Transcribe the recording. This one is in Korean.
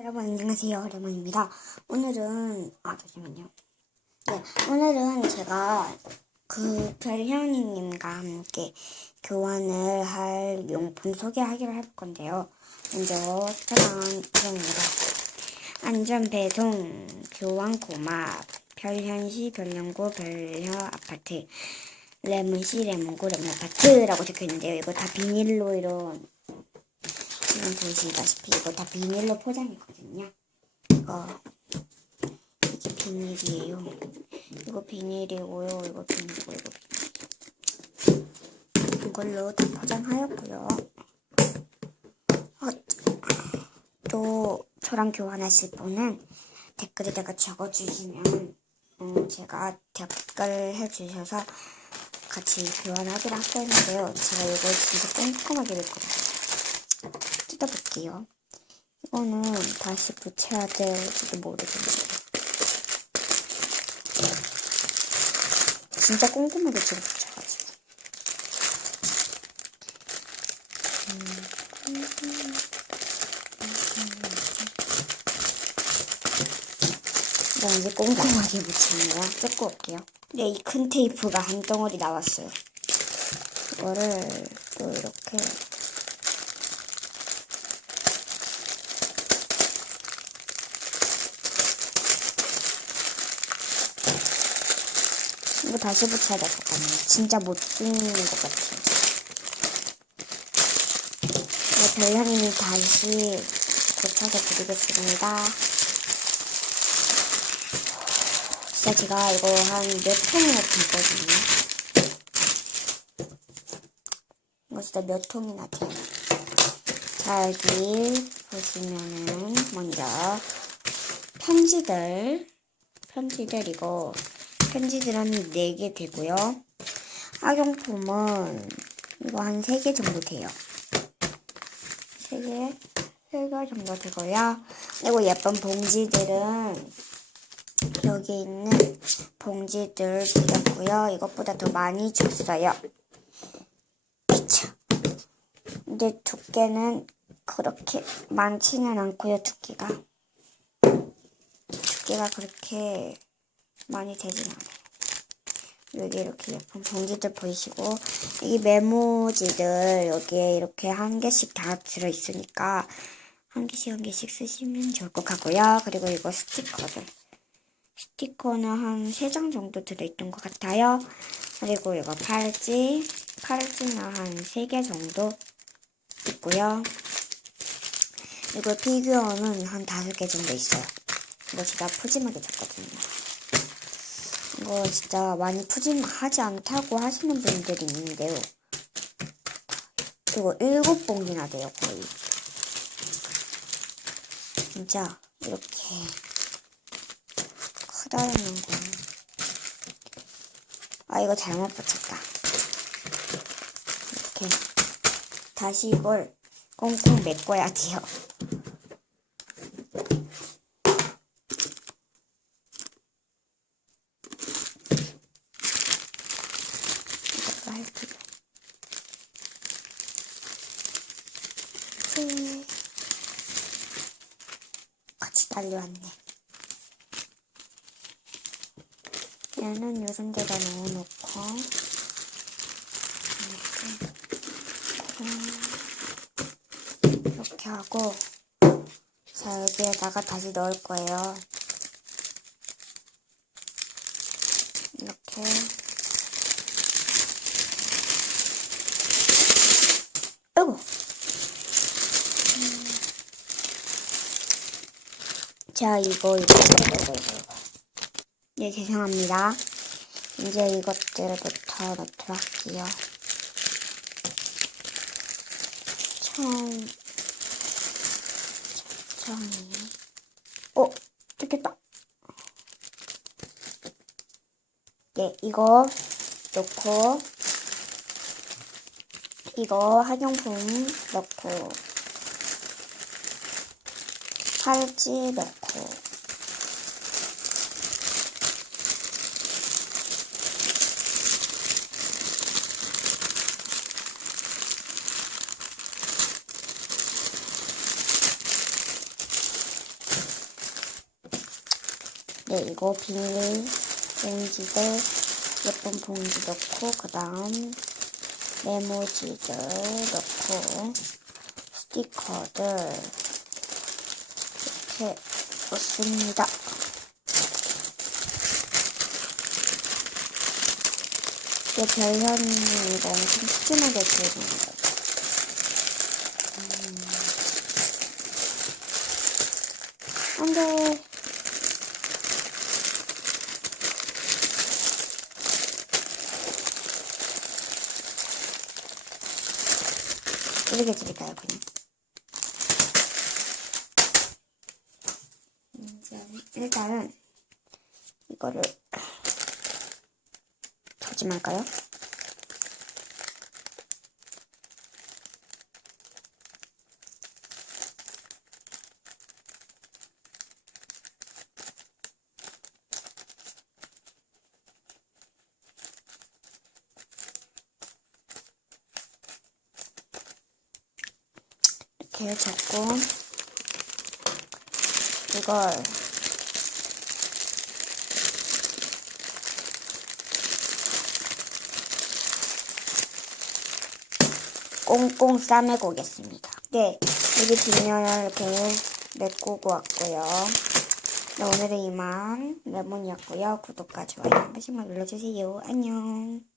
여러분 안녕하세요. 레몬입니다. 오늘은 아 잠시만요. 네 오늘은 제가 그 별현이님과 함께 교환을 할 용품 소개하기로 할 건데요. 먼저 짜잔 이겁니다. 안전배송 교환고마 별현시 별연고 별혀 아파트 레몬시 레몬고 레몬 아파트라고 적혀 있는데요. 이거 다 비닐로 이런 지금 보시다시피 이거 다 비닐로 포장이거든요. 이거 이게 비닐이에요. 이거 비닐이고요. 이거 비닐이고 이거 비닐. 이걸로 다 포장하였고요. 어, 또 저랑 교환하실 분은 댓글에다가 적어주시면 음, 제가 댓글 해주셔서 같이 교환하기로 하겠는데요. 제가 이걸 진짜 꼼꼼하게 낼 거예요. 뜯어볼게요. 이거는 다시 붙여야 될지도 모르겠네요. 진짜 꼼꼼하게 지금 붙여가지고. 네, 이제 꼼꼼하게 붙이는 거야. 뜯고 올게요. 네, 이큰 테이프가 한 덩어리 나왔어요. 이거를 또 이렇게 이거 다시 붙여야 될 것 같네요. 진짜 못 쓰는 것 같아요. 네, 별현이님 다시 고쳐서 드리겠습니다. 진짜 제가 이거 한 몇 통이나 들거든요. 이거 진짜 몇 통이나 돼요. 자, 여기 보시면은 먼저 편지들, 편지들 이거 편지들은 4개 되고요. 학용품은 이거 한 3개 정도 돼요. 3개, 3개 정도 되고요. 그리고 예쁜 봉지들은 여기 있는 봉지들 드렸고요. 이것보다 더 많이 줬어요. 근데 두께는 그렇게 많지는 않고요, 두께가. 두께가 그렇게 많이 되진 않아요. 여기 이렇게 예쁜 봉지들 보이시고 이 메모지들 여기에 이렇게 한 개씩 다 들어있으니까 한 개씩 한 개씩 쓰시면 좋을 것 같고요. 그리고 이거 스티커들 스티커는 한세장 정도 들어있던 것 같아요. 그리고 이거 팔찌 팔찌는 한세개 정도 있고요. 그리고 피규어는 한 다섯 개 정도 있어요. 이거 제가 푸짐하게 줬거든요. 이거 진짜 많이 푸짐하지 않다고 하시는 분들이 있는데요. 이거 일곱 봉지나 돼요, 거의. 진짜 이렇게 크다는 거. 아, 이거 잘못 붙였다. 이렇게 다시 이걸 꽁꽁 메꿔야 돼요. 이것도 할게요. 네. 같이 달려왔네. 얘는 요런 데다 넣어놓고 이렇게 이렇게 하고 자 여기에다가 다시 넣을 거예요. 이렇게 아이고 음. 자 이거 이거 네 죄송합니다. 이제 이것들부터 넣도록 할게요. 처음 천천히 어 뜯겼다. 네 이거 넣고 이거 학용품 넣고 팔찌 넣고. 네, 이거 비닐 봉지들 예쁜 봉지 넣고 그 다음 메모지들 넣고 스티커들 이렇게 넣습니다. 이게 별현이 이거 엄청 푸짐하게 들어있는 거예요. 음. 안 돼. 이렇게 드릴까요, 그냥? 음, 일단은 이거를 다짐할까요? 이렇게 잡고 이걸 꽁꽁 싸매고 오겠습니다. 네, 여기 뒷면을 이렇게 메꾸고 왔고요. 네, 오늘은 이만 레몬이었고요. 구독과 좋아요 한 번씩만 눌러주세요. 안녕.